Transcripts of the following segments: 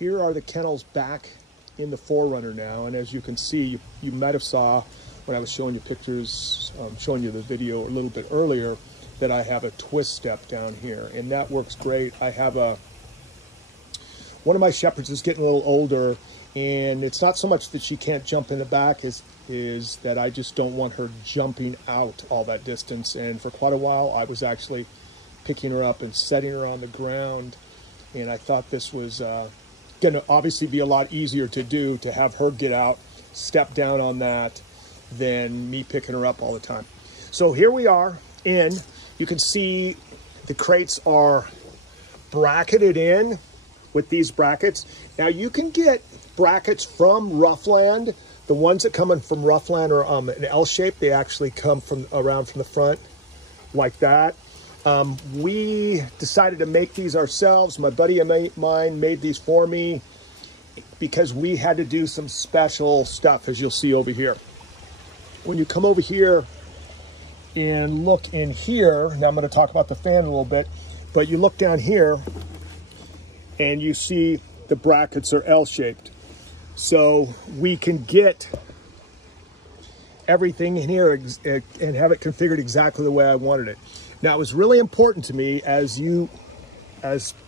Here are the kennels back in the 4Runner now, and as you can see, you might have saw when I was showing you pictures, showing you the video a little bit earlier, that I have a twist step down here, and that works great. I have one of my shepherds is getting a little older, and it's not so much that she can't jump in the back is that I just don't want her jumping out all that distance. And for quite a while, I was actually picking her up and setting her on the ground, and I thought this was going to obviously be a lot easier to do, to have her get out, step down on that, than me picking her up all the time. So here we are in. You can see the crates are bracketed in with these brackets. Now you can get brackets from Roughland. The ones that come in from Roughland are an L shape. They actually come from around from the front like that. We decided to make these ourselves. My buddy of mine made these for me because we had to do some special stuff, as you'll see over here. When you come over here and look in here, now I'm going to talk about the fan a little bit, but you look down here and you see the brackets are L-shaped. So we can get everything in here and have it configured exactly the way I wanted it. Now, it was really important to me, as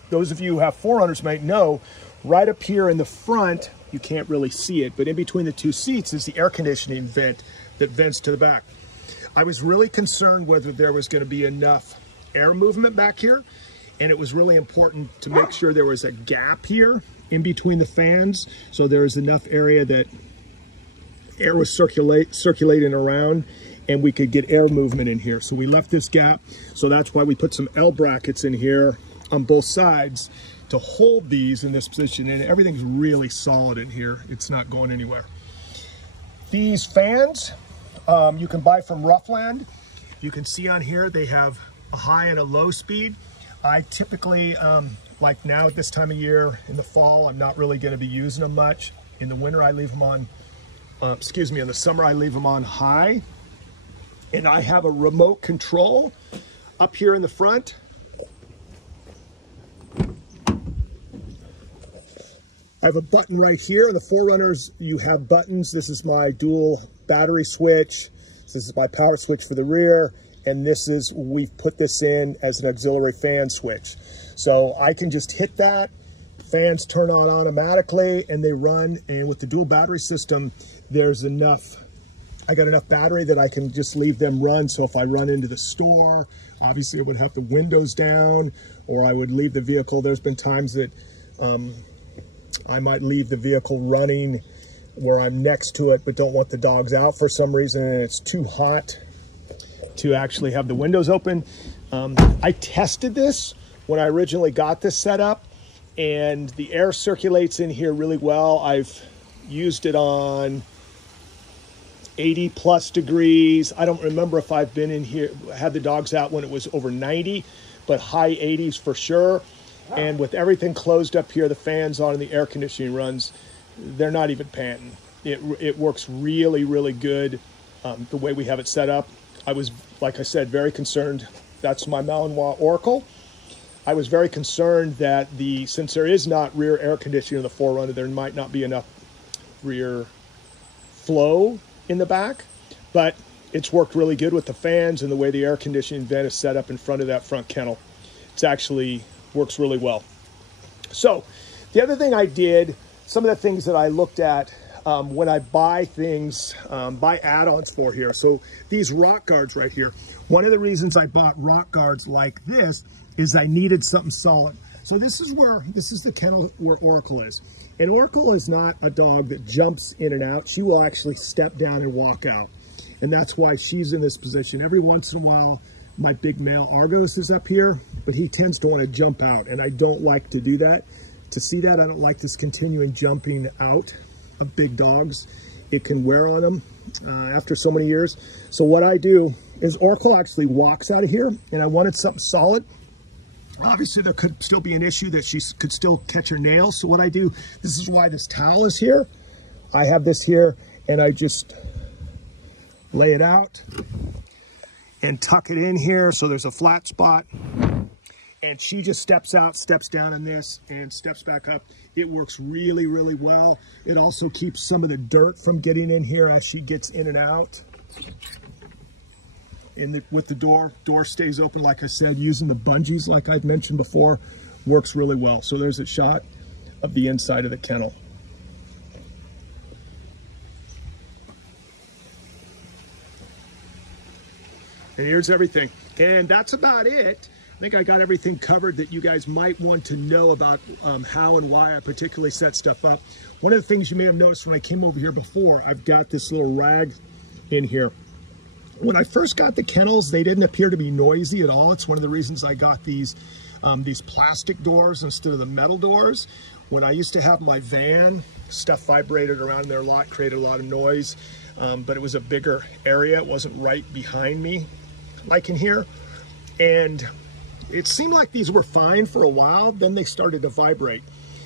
those of you who have 4Runners might know, right up here in the front, you can't really see it, but in between the two seats is the air conditioning vent that vents to the back. I was really concerned whether there was going to be enough air movement back here, and it was really important to make sure there was a gap here in between the fans, so there was enough area that air was circulating around and we could get air movement in here. So we left this gap, so that's why we put some L brackets in here on both sides to hold these in this position, and everything's really solid in here. It's not going anywhere. These fans, you can buy from Roughland. You can see on here they have a high and a low speed. I typically, like now at this time of year in the fall, I'm not really going to be using them much. In the winter, I leave them on, in the summer, I leave them on high. And I have a remote control up here in the front. I have a button right here. In the 4Runners, you have buttons. This is my dual battery switch. This is my power switch for the rear. And this is, we've put this in as an auxiliary fan switch. So I can just hit that, fans turn on automatically and they run. And with the dual battery system, there's enough, I got enough battery that I can just leave them run. So if I run into the store, obviously I would have the windows down, or I would leave the vehicle. There's been times that I might leave the vehicle running where I'm next to it, but don't want the dogs out for some reason, and it's too hot to actually have the windows open. I tested this when I originally got this set up, and the air circulates in here really well. I've used it on 80 plus degrees. I don't remember if I've been in here, had the dogs out when it was over 90, but high 80s for sure. And with everything closed up here, the fans on and the air conditioning runs, they're not even panting. It works really, really good the way we have it set up. I was, like I said, very concerned. That's my Malinois Oracle. I was very concerned that since there is not rear air conditioning in the 4Runner, there might not be enough rear flow in the back, but it's worked really good with the fans and the way the air conditioning vent is set up in front of that front kennel. It's actually works really well. So the other thing I did, some of the things that I looked at when I buy things, buy add-ons for here. So these rock guards right here, one of the reasons I bought rock guards like this is I needed something solid. So this is the kennel where Oracle is. And Oracle is not a dog that jumps in and out. She will actually step down and walk out. And that's why she's in this position. Every once in a while, my big male Argos is up here, but he tends to want to jump out, and I don't like to do that. To see that, I don't like this continuing jumping out of big dogs. It can wear on them after so many years. So what I do is Oracle actually walks out of here, and I wanted something solid. Obviously, there could still be an issue that she could still catch her nails. So what I do, this is why this towel is here. I have this here, and I just lay it out and tuck it in here so there's a flat spot. and she just steps out, steps down in this, and steps back up. It works really, really well. It also keeps some of the dirt from getting in here as she gets in and out. With the door stays open, like I said, using the bungees like I'd mentioned before, works really well. So there's a shot of the inside of the kennel. And here's everything. And that's about it. I think I got everything covered that you guys might want to know about how and why I particularly set stuff up. One of the things you may have noticed when I came over here before, I've got this little rag in here. When I first got the kennels, they didn't appear to be noisy at all. It's one of the reasons I got these plastic doors instead of the metal doors. When I used to have my van, stuff vibrated around there a lot, created a lot of noise, but it was a bigger area. It wasn't right behind me like in here. And it seemed like these were fine for a while, then they started to vibrate.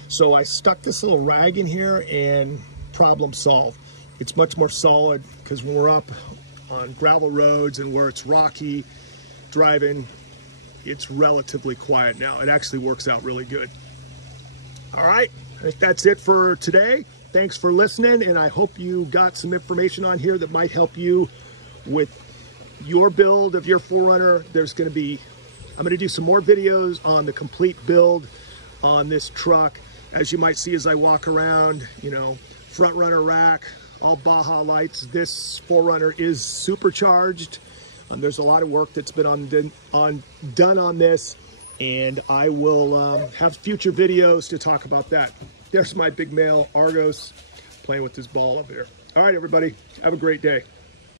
So I stuck this little rag in here and problem solved. It's much more solid because when we're up on gravel roads and where it's rocky driving, it's relatively quiet now. It actually works out really good. All right, I think that's it for today. Thanks for listening, and I hope you got some information on here that might help you with your build of your 4Runner. I'm going to do some more videos on the complete build on this truck. As you might see as I walk around, you know, front runner rack, all Baja lights. This 4Runner is supercharged. There's a lot of work that's been done on this, and I will have future videos to talk about that. There's my big male Argos playing with this ball up there. All right, everybody, have a great day.